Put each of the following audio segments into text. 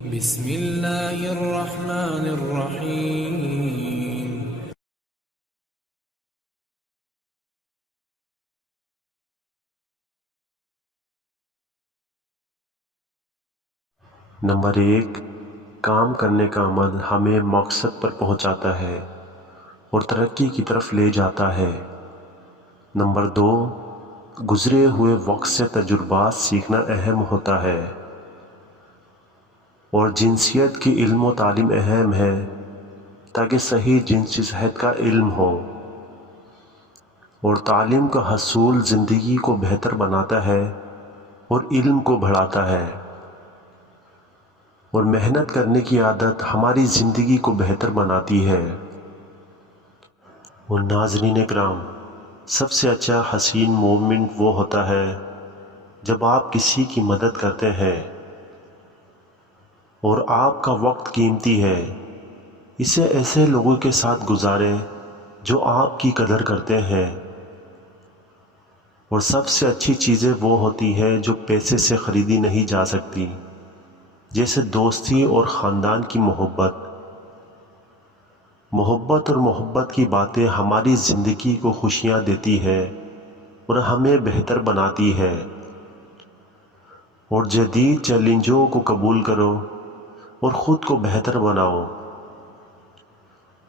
بسم اللہ الرحمن الرحیم۔ نمبر 1، کام کرنے کا عمل ہمیں مقصد پر پہنچاتا ہے اور ترقی کی طرف لے جاتا ہے۔ نمبر 2، گزرے ہوئے وقت سے تجربات سیکھنا اہم ہوتا ہے، اور جنسیت کی علم و تعلیم اہم ہے تاکہ صحیح جنسی صحت کا علم ہو، اور تعلیم کا حصول زندگی کو بہتر بناتا ہے اور علم کو بڑھاتا ہے، اور محنت کرنے کی عادت ہماری زندگی کو بہتر بناتی ہے۔ اور ناظرین اکرام، سب سے اچھا حسین مومنٹ وہ ہوتا ہے جب آپ کسی کی مدد کرتے ہیں اور آپ کا وقت قیمتی ہے، اسے ایسے لوگوں کے ساتھ گزاریں جو آپ کی قدر کرتے ہیں۔ اور سب سے اچھی چیزیں وہ ہوتی ہیں جو پیسے سے خریدی نہیں جا سکتی، جیسے دوستی اور خاندان کی محبت اور محبت کی باتیں ہماری زندگی کو خوشیاں دیتی ہے اور ہمیں بہتر بناتی ہے۔ اور جدید چیلنجوں کو قبول کرو اور خود کو بہتر بناؤ،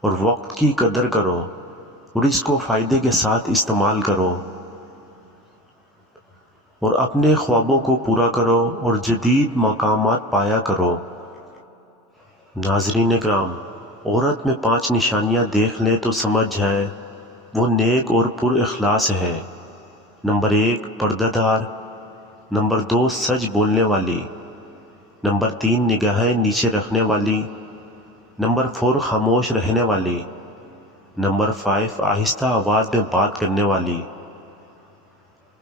اور وقت کی قدر کرو اور اس کو فائدے کے ساتھ استعمال کرو، اور اپنے خوابوں کو پورا کرو اور جدید مقامات پایا کرو۔ ناظرین اکرام، عورت میں 5 نشانیاں دیکھ لیں تو سمجھ جائیں وہ نیک اور پر اخلاص ہے۔ نمبر 1، پردہ دار۔ نمبر 2، سچ بولنے والی۔ نمبر 3، نگاہیں نیچے رکھنے والی۔ نمبر 4، خاموش رہنے والی۔ نمبر 5، آہستہ آواز میں بات کرنے والی۔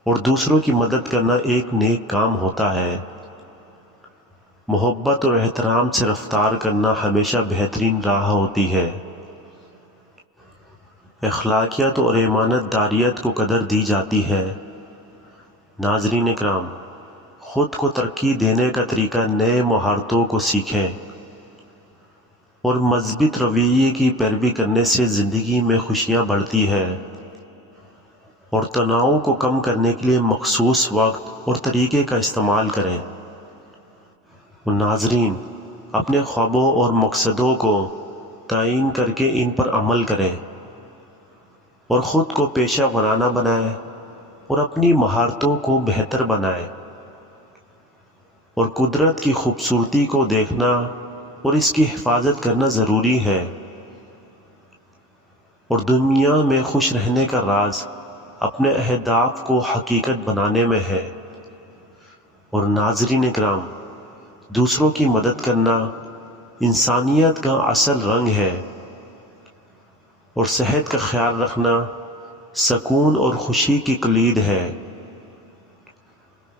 اور دوسروں کی مدد کرنا ایک نیک کام ہوتا ہے۔ محبت اور احترام سے رفتار کرنا ہمیشہ بہترین راہ ہوتی ہے۔ اخلاقیات اور امانت داریت کو قدر دی جاتی ہے۔ ناظرین اکرام، خود کو ترقی دینے کا طریقہ نئے مہارتوں کو سیکھیں، اور مثبت رویے کی پیروی کرنے سے زندگی میں خوشیاں بڑھتی ہے۔ اور تناؤ کو کم کرنے کے لیے مخصوص وقت اور طریقے کا استعمال کریں۔ اور ناظرین، اپنے خوابوں اور مقصدوں کو تعین کر کے ان پر عمل کریں، اور خود کو پیشہ ورانہ بنائیں اور اپنی مہارتوں کو بہتر بنائیں، اور قدرت کی خوبصورتی کو دیکھنا اور اس کی حفاظت کرنا ضروری ہے۔ اور دنیا میں خوش رہنے کا راز اپنے اہداف کو حقیقت بنانے میں ہے۔ اور ناظرین اکرام، دوسروں کی مدد کرنا انسانیت کا اصل رنگ ہے، اور صحت کا خیال رکھنا سکون اور خوشی کی کلید ہے۔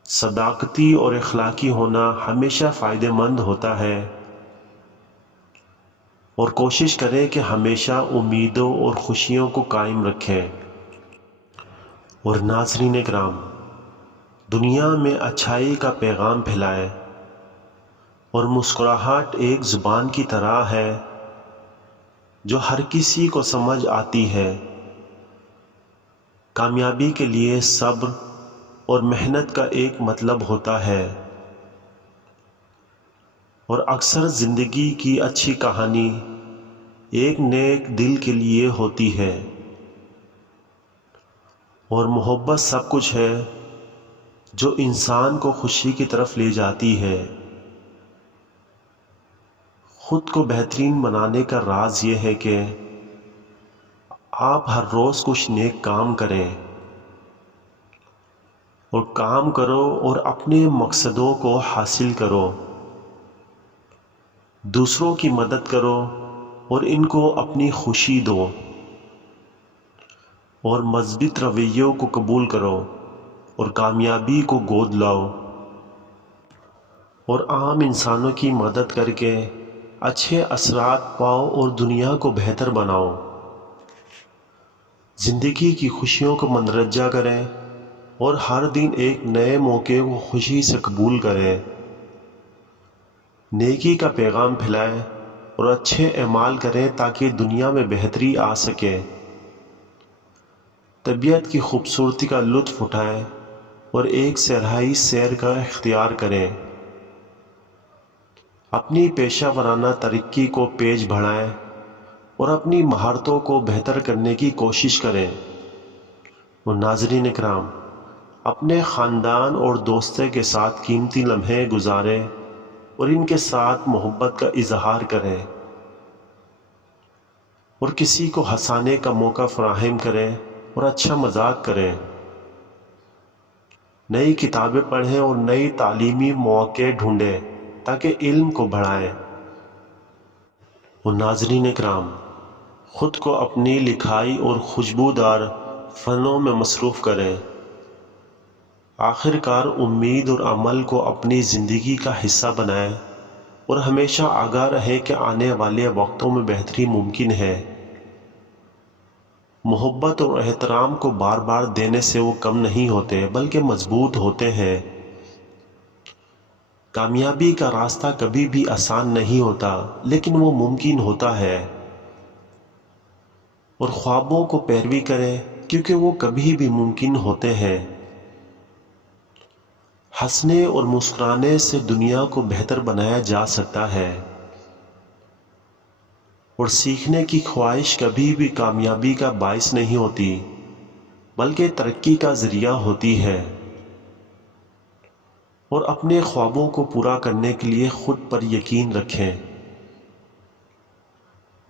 صداقتی اور اخلاقی ہونا ہمیشہ فائدہ مند ہوتا ہے، اور کوشش کریں کہ ہمیشہ امیدوں اور خوشیوں کو قائم رکھیں۔ اور ناظرین اکرام، دنیا میں اچھائی کا پیغام پھیلائیں، اور مسکراہٹ ایک زبان کی طرح ہے جو ہر کسی کو سمجھ آتی ہے۔ کامیابی کے لیے صبر اور محنت کا ایک مطلب ہوتا ہے، اور اکثر زندگی کی اچھی کہانی ایک نیک دل کے لیے ہوتی ہے۔ اور محبت سب کچھ ہے جو انسان کو خوشی کی طرف لے جاتی ہے۔ خود کو بہترین بنانے کا راز یہ ہے کہ آپ ہر روز کچھ نیک کام کریں، اور کام کرو اور اپنے مقصدوں کو حاصل کرو، دوسروں کی مدد کرو اور ان کو اپنی خوشی دو، اور مثبت رویوں کو قبول کرو اور کامیابی کو گود لاؤ، اور عام انسانوں کی مدد کر کے اچھے اثرات پاؤ اور دنیا کو بہتر بناؤ۔ زندگی کی خوشیوں کو مندرجہ کریں، اور ہر دن ایک نئے موقع کو خوشی سے قبول کریں۔ نیکی کا پیغام پھیلائیں اور اچھے اعمال کریں تاکہ دنیا میں بہتری آ سکے۔ طبیعت کی خوبصورتی کا لطف اٹھائیں اور ایک صحرائی سیر کا اختیار کریں۔ اپنی پیشہ ورانہ ترقی کو پیش بڑھائیں اور اپنی مہارتوں کو بہتر کرنے کی کوشش کریں۔ اور ناظرین کرام، اپنے خاندان اور دوستوں کے ساتھ قیمتی لمحے گزاریں اور ان کے ساتھ محبت کا اظہار کریں، اور کسی کو ہنسانے کا موقع فراہم کریں اور اچھا مذاق کریں۔ نئی کتابیں پڑھیں اور نئی تعلیمی مواقع ڈھونڈیں تاکہ علم کو بڑھائیں۔ اور ناظرین کرام، خود کو اپنی لکھائی اور خوشبودار فنوں میں مصروف کریں۔ آخر کار امید اور عمل کو اپنی زندگی کا حصہ بنائیں اور ہمیشہ آگاہ رہیں کہ آنے والے وقتوں میں بہتری ممکن ہے۔ محبت اور احترام کو بار بار دینے سے وہ کم نہیں ہوتے بلکہ مضبوط ہوتے ہیں۔ کامیابی کا راستہ کبھی بھی آسان نہیں ہوتا لیکن وہ ممکن ہوتا ہے۔ اور خوابوں کو پیروی کریں کیونکہ وہ کبھی بھی ممکن ہوتے ہیں۔ ہنسنے اور مسکرانے سے دنیا کو بہتر بنایا جا سکتا ہے، اور سیکھنے کی خواہش کبھی بھی کامیابی کا باعث نہیں ہوتی بلکہ ترقی کا ذریعہ ہوتی ہے۔ اور اپنے خوابوں کو پورا کرنے کے لیے خود پر یقین رکھیں۔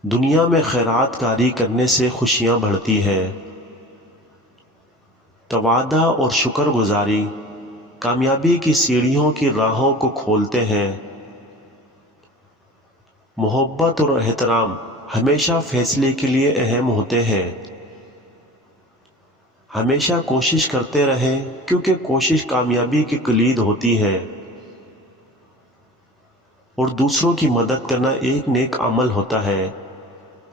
دنیا میں خیرات کاری کرنے سے خوشیاں بڑھتی ہے۔ تواضع اور شکر گزاری کامیابی کی سیڑھیوں کی راہوں کو کھولتے ہیں۔ محبت اور احترام ہمیشہ فیصلے کے لیے اہم ہوتے ہیں۔ ہمیشہ کوشش کرتے رہیں کیونکہ کوشش کامیابی کی کلید ہوتی ہے، اور دوسروں کی مدد کرنا ایک نیک عمل ہوتا ہے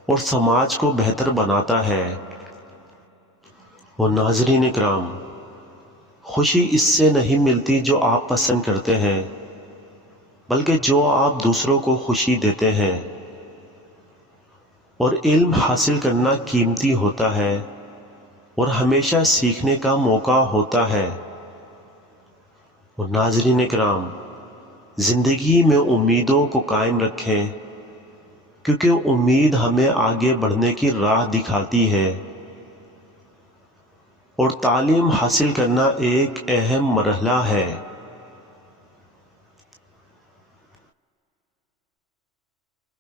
اور سماج کو بہتر بناتا ہے۔ اور ناظرین کرام، خوشی اس سے نہیں ملتی جو آپ پسند کرتے ہیں بلکہ جو آپ دوسروں کو خوشی دیتے ہیں۔ اور علم حاصل کرنا قیمتی ہوتا ہے اور ہمیشہ سیکھنے کا موقع ہوتا ہے۔ اور ناظرین کرام، زندگی میں امیدوں کو قائم رکھیں کیونکہ امید ہمیں آگے بڑھنے کی راہ دکھاتی ہے، اور تعلیم حاصل کرنا ایک اہم مرحلہ ہے۔